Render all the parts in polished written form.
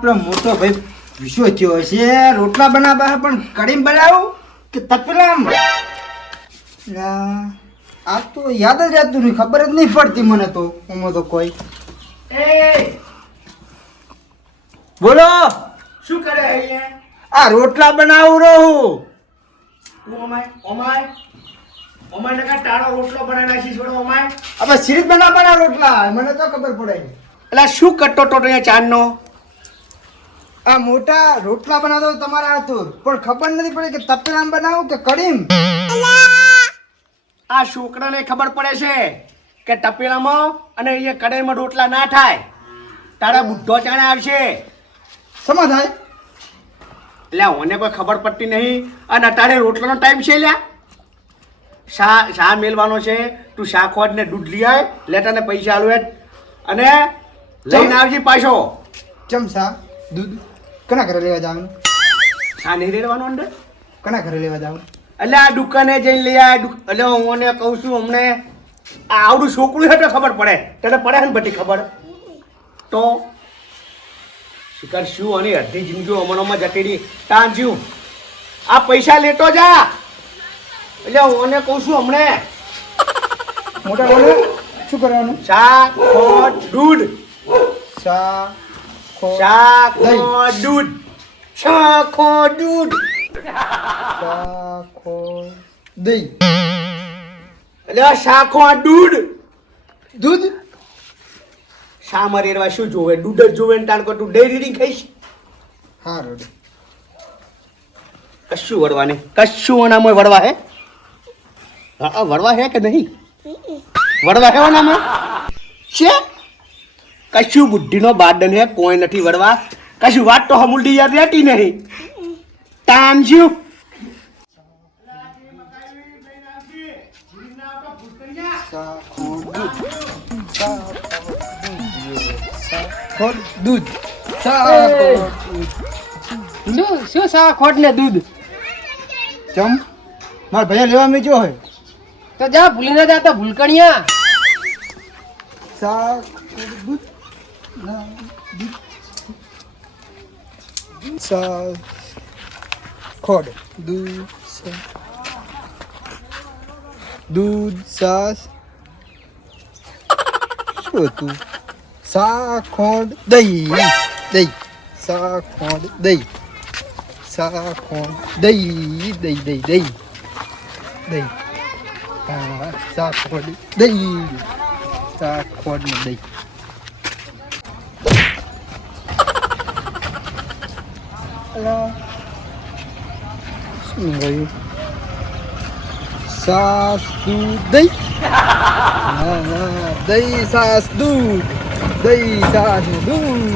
પેલો મોટો ભાઈ વિશ્વ થયો છે રોટલા બનાવવા પણ કઢી બનાવું કે તપેલામ આ તો યાદ જ રહેતું નહીં ખબર જ નહીં પડતી મને તો એમાં તો કોઈ બોલો શું કરે અહીંયા? આ રોટલા બનાવું રહું તું ઓમાય નકા તારો રોટલો બનાવી નાખી છોડો ઓમાય. હવે સિરીજ બનાવવાના રોટલા મને તો ખબર પડે એટલે શું કટો ટોટો અહીંયા ચાંદનો? આ મોટા રોટલા બનાવતો તમારા હાથું પણ ખબર નથી પડી કે તપેલામ બનાવું કે કઢીમ આ છોકરાને ખબર પડે છે કે તપેલામાં અને અહીંયા કઢાઈમાં રોટલા ના થાય. તારા બુઢો ચાણે આવશે સમજ થાય એટલે ઓને કોઈ ખબર પડતી નહીં. અને તારે રોટલાનો ટાઈમ છે લ્યા. શા મેલવાનો છે? તું શાખોડ ને દૂધ લઈ આય, લેટાને પૈસા આલું અને લઈને આવજે પાછો. ચમચા દૂધ કના ઘરે લેવા જવાનું શા નહીં રેડવાનો અંદર? કના ઘરે લેવા જવાનું એટલે આ દુકાને જઈને લઈ આય. એટલે હું ઓને કહું છું અમને આ આવડું છોકરું છે તો ખબર પડે. તને પડે ને બધી ખબર તો શિકાર શું અને અડધી જિંદગી અમરોમાં જતી તાંજ્યું. આ પૈસા લેતો જા. એટલે ઓને કહું છું હમણે મોટા બોલે શું કરવાનું શાક ખોટ દૂધ શાક દૂધ શાખો દૂધ શાખો દહીં એટલે શાખો દૂધ દૂધ શા મરેરવા શું જોવે? દૂધ જ જોવે ને તાણ તું ડેરી રીડિંગ ખાઈશ. હા રોડ કશું વળવા નહીં. કશું ઓનામાં વળવા હે? હા વળવા હે કે નહીં? વળવા હે ઓનામાં છે? કશું બુદ્ધિનો બાદન હે કોઈ નથી વળવા. કશું વાત તો હમુલડી યાદ રહેતી નહીં. તાંજ્યું દૂધ શું શાખોટ ને દૂધ? ચમ મારા ભૈયા લેવા મેજો હોય તો જા ભૂલી ના જાતા ભૂલકણિયા. શાક દૂધ શાક ખોડ દૂધ છાશ શું હતું શાક ખોડ દહીં શાક ખોડ દહીં શાક ખોડ દહીં હા શાક ખોડ દહીં શાક ખોડ ને દહીં શું ગયું સાસ દૂધ દહીં દહીં સાસ દૂધ દહીં સાસ ને દૂધ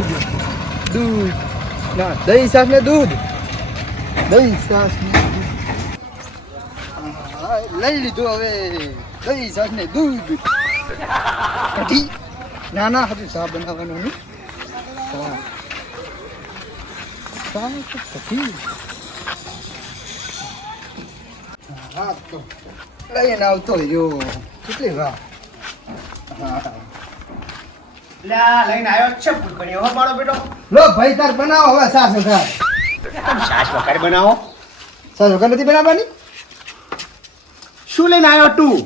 ના દહીં સાસ ને દૂધ લઈ લીધું હવે દહીં સાસ ને દૂધ કઢી ના હજુ શા બનાવવાનું નહીં કઢી હા તો લઈને આવતો રહ્યો કેટલી વાર લઈને આવ્યો છે ભૂલકણી. હવે મારો બેટો લો ભાઈ તાર બનાવો હવે સાસ વઘાર છાશ વખારી બનાવો. સાસ વઘાર નથી બનાવવાની શું લઈને આવ્યો તું?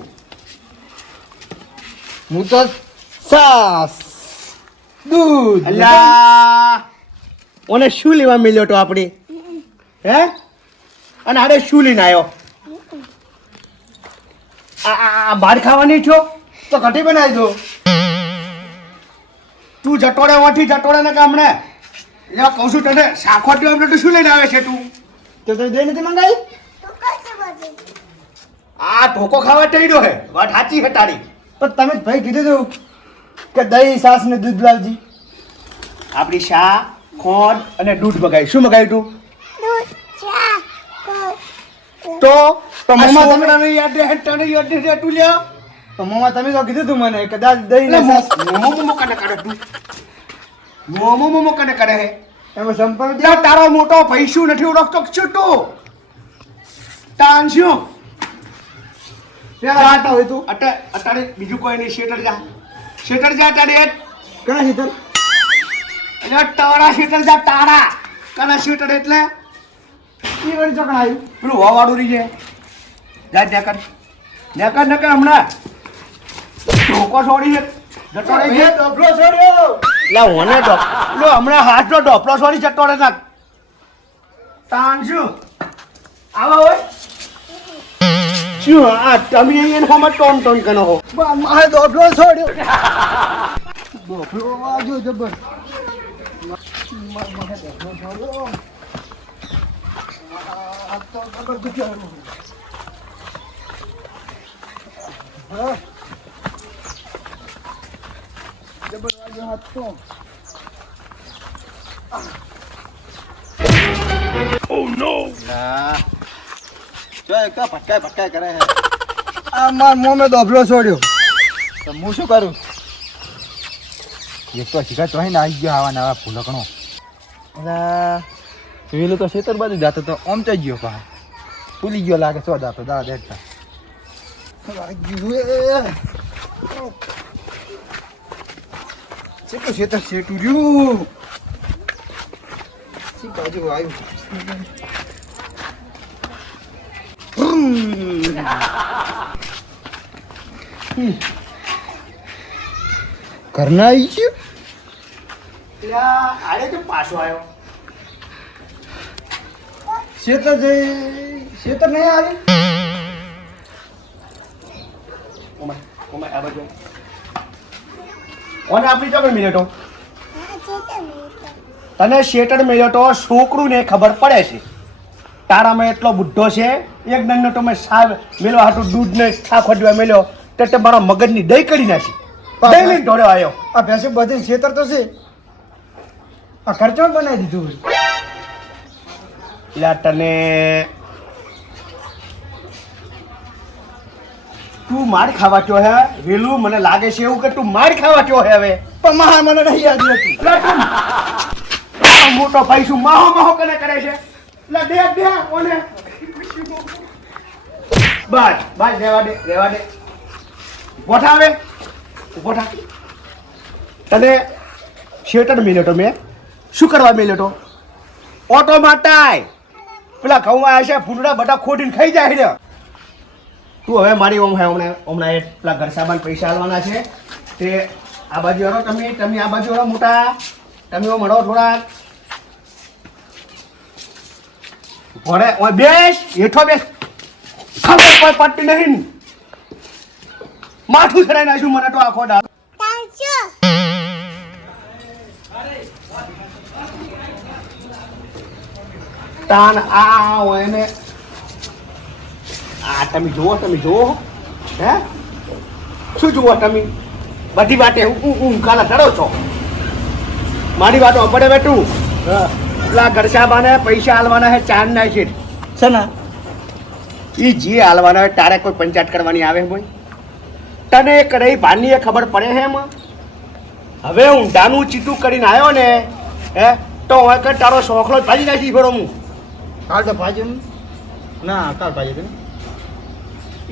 હું તો સાસ દૂધ અલ્યા ઓને શું લેવા મળ્યો તો આપણે હે? અને આડે શું લઈને આવ્યો? આ બહાર ખાવાની છો તો કઢી બનાવી દો તું જટોડે વાથી જટોડે ને કામણે એટલે કહું છું તને શાખોટી અમને તો શું લઈને આવે છે તું? તો દહીં નથી મંગાવી આ ઢોકો ખાવા ટેડ્યો હે. વાત સાચી હે તારી. પણ તમે જ ભાઈ કીધું હતું કે દહીં સાસ ને દૂધ લાવજી આપણી શા ખોડ અને દૂધ મગાવી. શું મગાવ્યું તું? તો મમ્મા તમે છોકરાને યાદ રહે તને યાદ રહે તું લ્યો. તો મમ્મા તમે તો કીધું તું મને કદાચ દહીં ને સાસ મોમો કને કરે તું? મોમો કને કરે હે? એમાં સંપર્ક ત્યાં તારો મોટો પૈસું નથી ઓળખતો છું તું તાંસ્યું જાતા હોય તું અત્યારે બીજું કોઈ નહીં. શેટર જા અત્યારે કણા હિતર એટલે ટાળા શીટર જા ટાળા કના શીટર એટલે ઈ વળી ચોકણ આવ્યું પેલું વાવાડું રહી છે જા નેકર હમણાં ઢોકો છોડી છે જતો રહી છે ડબલો છોડ્યો લા ઓને લો હમણાં હાથનો ઢોપલો છોડી જતો રહે ના તાન શું આવા હોય શું આ તમે એને હમણાં ટોન કનો હો મારે ડબલો છોડ્યો ડબલો વાજો જબર ભટકાય કરે છે આ માર મોમે ડબલો છોડ્યો તો હું શું કરું એક તો શિકાર તો આવી ગયો આવા નવા ફૂલકણો પેલું તો ખેતર બાજુ જાતો તો ઓમ ચઈ ગયો પા ભૂલી ગયો લાગે સો જાતો દા દેખતા ચેટલું ખેતર શેટું રહ્યું શી બાજુ આવ્યું ઘરના આવી ગયું આરે તો પાછો આવ્યો શેતર નહીં આવી આ બાજુ ઓને આપણી ચોકડ મિનિટો તને શેટર મળ્યો તો છોકરું ને ખબર પડે છે તારામાં એટલો બુઢ્ઢો છે એક દંડનો તો મેં સાવ મેલો હાટું દૂધ ને છા ખોદવા મેલ્યો તે મારા મગજની દહીં કરી નાખી દહીં લઈને ઢોળ્યો આવ્યો આ ભેંસો બધી શેતર તો છે આ ખર્ચો બનાવી દીધું એટલે તને તું માર ખાવા ચો હે વેલું મને લાગે છે એવું કે તું માર ખાવા ચો હે હવે પણ મહા મને નહીં યાદ હતું એટલે તું આ મોટો ભાઈ શું માહો માહો કને કરે છે એટલે દે ઓને બસ રેવા દે ઉભો થા તને શેટર મેલ્યો તો મેં શું કરવા મેલ્યો તો ઓટો માટાય પેલા ઘઉં આવ્યા છે ફૂંડડા બધા ખોટીને ખાઈ જાય છે તું હવે મારી હમણાં એ પેલા ઘર સામાન પૈસા આલવાના છે તે આ બાજુ હરો તમે આ બાજુ હરો મોટા તમે મળો થોડા ભણે ઓય બેસ હેઠો બેસ ખબર કોઈ પટ્ટી નહીં માથું ચડાઈ નાખ્યું મને તો આખો ડાળ તાન આ હોય ને આ તમે જુઓ હે શું જુઓ તમે બધી વાતે હું કાલા ચડો છો મારી વાતો પડે બેઠું પેલા ઘરસાબાને પૈસા આલવાના હે ચાંદ ના છે ને એ જે આલવાના હોય તારે કોઈ પંચાયત કરવાની આવે ભાઈ તને કઈ ભાનની ખબર પડે હે એમાં હવે ઊંધાનું ચીટું કરીને આવ્યો ને હે તો હવે કે તારો શોખલો જ ભાજી નાખી ફેરો હું કાલ તો ભાજ્યું ના કાલ ભાજ્યું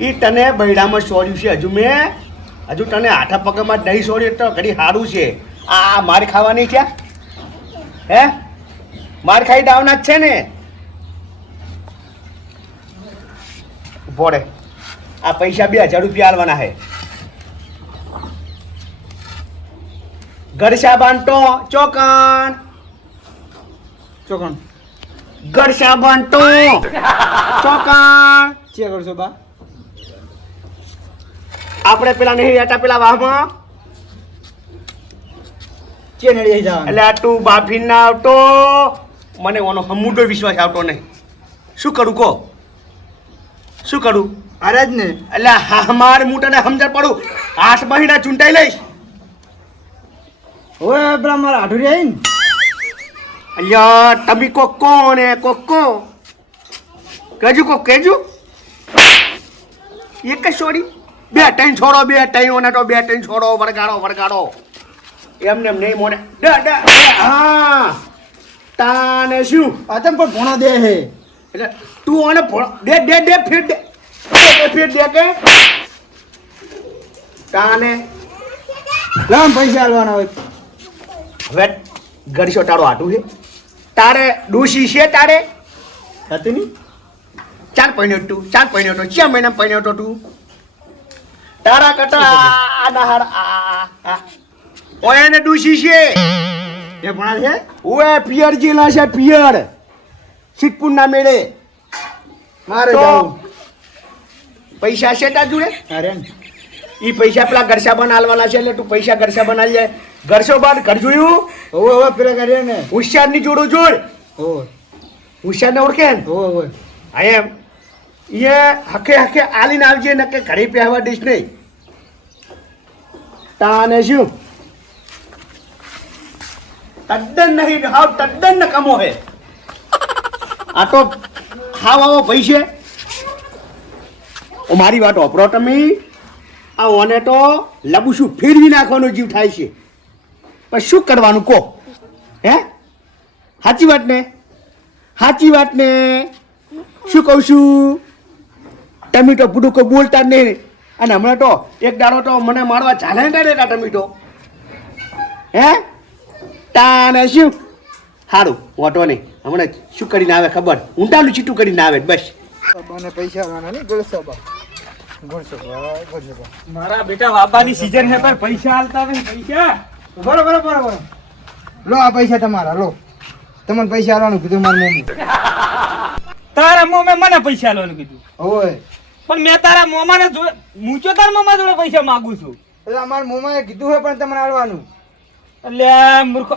એ તને બૈડામાં છોડ્યું છે હજુ તને હાથા પગમાં નહીં છોડ્યું તો ઘડી સારું છે આ માર ખાવાની છે હે માર ખાઈ દાવના જ છે ને ભોળે આ પૈસા 2000 રૂપિયા આલવાના હે ઘરસાબાન તો ચોકણ ઘરસાબાન તો ચોકણ ચે કરશો બા આપણે પેલા નહીં હતા પેલા વાહમાં ચે નડી જવાનું એટલે આ તું બાફી ના આવતો મને ઓનો હમુડો વિશ્વાસ આવતો નહીં શું કરું અરે જ ને એટલે હા માર મૂટાને સમજણ પડું 8 મહિના ચૂંટાઈ લઈશ ઓય પેલા મારા આઠુરી આવી ને અલ્યા તમે કોકો કેજુ એક જ છોડી 2-3 છોડો 2-3 ઓને તો 2-3 છોડો વરગાડો એમને નહીં મોને હા તાને શું આતમ પણ ભોણા દે હે એટલે તું ઓને દે ફેર દે કે તાને લામ પૈસા આલવાના હોય હવે ગરશો તારો આટું છે તારે ડોશી છે તારે હતી ની 4 પૈણ્યો તું 4 પૈણ્યો તો 4 મહિના પૈણ્યો તો તું તારા કટા આ નહાર આ ઓય ને ડોશી છે એ ભણા છે ઓએ પિયર જેલા છે પિયર સિદ્ધપુર ના મેળે મારે તો જાવું પૈસા છે તાર જોડે અરે ઈ પૈસા પેલા ગરસાબાન આલવાના છે એટલે તું પૈસા ગરસાબાન આલી જાય ગરસાબાન ઘર જોયું ઓવે ઓવે પેલા કરે ને હોશિયારની જોડો જોડ ઓવે હોશિયારને ઓળખે ને ઓવે ઓવે હા એમ એ હકે હકે આલીને આવજે ને કે ઘરે પહેવા દઈશ નહીં તાને શું તદ્દન નહીં હાવ તદ્દન નકામો હે આ તો હાવ આવો પૈસે ઓ મારી વાત ઓપરો તમે આ ઓને તો લબુ શું ફેરવી નાખવાનો જીવ થાય છે પણ શું કરવાનું કહો હે સાચી વાત ને સાચી વાત ને શું કહું છું તમે તો પૂરું કોઈ બોલતા જ નહીં અને હમણાં તો એક દાડો તો મને મારવા ચાલે ને રે ટમીટો હે તાને શું સારું વાટો નહીં હમણાં શું કરીને આવે ખબર ઊંડાનું ચીટું કરીને આવે બસ બાને પૈસા આલવાના નહીં ગળસબા ગળસબા મારા બેટા બાબાની સીઝન હે પર પૈસા આલતા નહીં પૈસા બરોબર લો આ પૈસા તમારા લો તમને પૈસા આલવાનું કીધું મારી મમ્મી તારા મોમે મને પૈસા આલવાનું કીધું ઓય પણ મેં તારા મોમાને જોડે મૂચો તારા મોમા જોડે પૈસા માંગુ છું એટલે અમારા મોમાએ કીધું હોય પણ તમને આલવાનું એટલે મૂર્ખો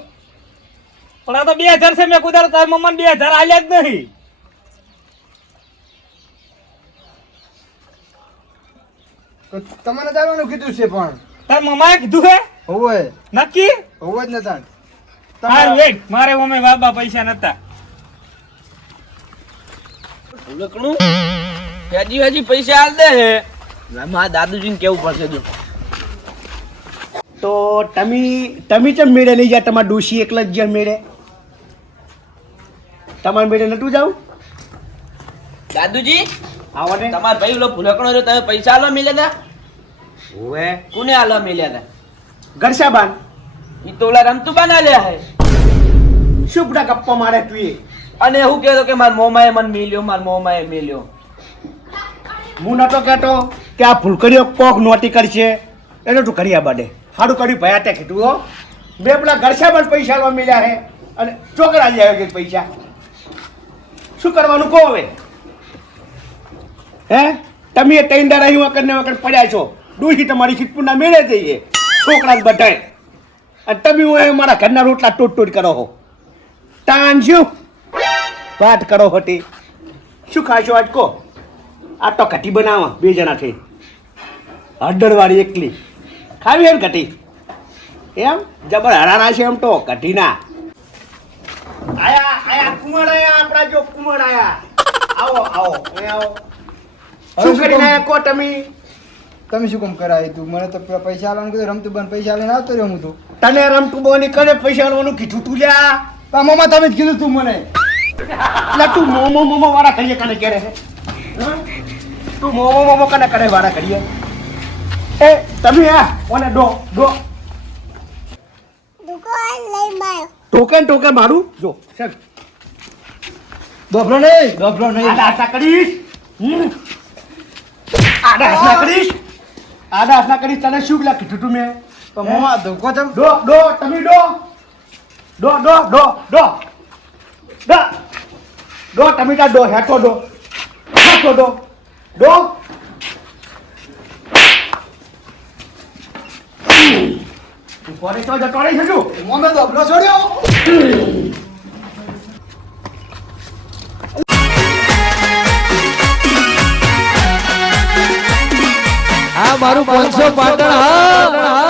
પણ આ તો 2000 છે મેં કુદાર તારા મોમાને 2000 આલ્યા જ નહીં તો તમને જ આલવાનું કીધું છે પણ તારા મોમાએ કીધું હે ઓય નક્કી જ નતા હારું વેટ મારે ઓમે બાબા પૈસા નતા લકણું હજી પૈસા આલ દે હે મારા દાદુજીને કેવું પડશે જો તો તમે ચમ મેળે નહીં જાય તમારા ડોશી એકલા જ જ્યાં મેળે તમારે મેળે નતું જાવ દાદુજી આવો ને તમારા ભાઈ ઓલો ભૂલકણો રહ્યો તમે પૈસા આલવા મિલ્યા હતા ઓવે કોને આલવા મિલ્યા હતા ગરસાબાન ઈ તો ઓલા રમતુબાન આલ્યા હે શું બધા ગપ્પા મારે તું એ અને એવું કહેતો કે મારા મોમાએ મને મિલ્યો મારા મોમાએ મિલ્યો હું નતો કહેતો કે આ ફૂલકડીઓ કોક નોટી કરશે એટલે તું કરી આ બાડે સારું કર્યું ભાઈ આ તે કીધું હો બે પેલા ગરસાબાન પૈસા આલવા મળ્યા હે અને ચોકરા લઈ આવ્યો કે પૈસા શું કરવાનું કહો હવે હે તમે એ ત્રણ દાડા અહીં વખત ને વખત પડ્યા છો ડોસી તમારી સિદ્ધપુરના મેળે જઈએ છોકરા જ બધાય અને તમે હું મારા ઘરના રોટલા ટોટ કરો હો તાન શું વાત કરો હોતી શું ખાશો આજ કહો આ તો કઢી બનાવો 2 જણા થઈ હળદરવાળી એકલી ખાવી એમ કઢી એમ જબર હરાના છે એમ તો કઢીના આયા કુમળ આયા આપણા જો કુમળ આયા આવો અહીં આવો શું કરીને આયા કો તમે શું કામ કરાય તું મને તો પૈસા આલવાનું કીધું રમતું બંધ પૈસા આલીને આવતો રહ્યો હું તો તને રમતું બોની કરે પૈસા આલવાનું કીધું તું લ્યા તા મામા તમે જ કીધું તું મને એટલે તું મોમો વાળા કહીએ કને કરે છે હં? તું મોમો કને કરે વાળા કરીએ એ તમે આ ઓને ડો ટોકન મારું જો સાહેબ દોફલો નહીં આડા હાથના કરીશ આડા હાથના કરીશ તને શું પેલા કીધું તું મેં તો મામા ધોકો ચમ ડો તમે ડો ટમીટા ડો હેઠો ડો કોને તો જતો રહી છે શું મોમે દોફલો છોડ્યો આ મારું 500 પાટણ હા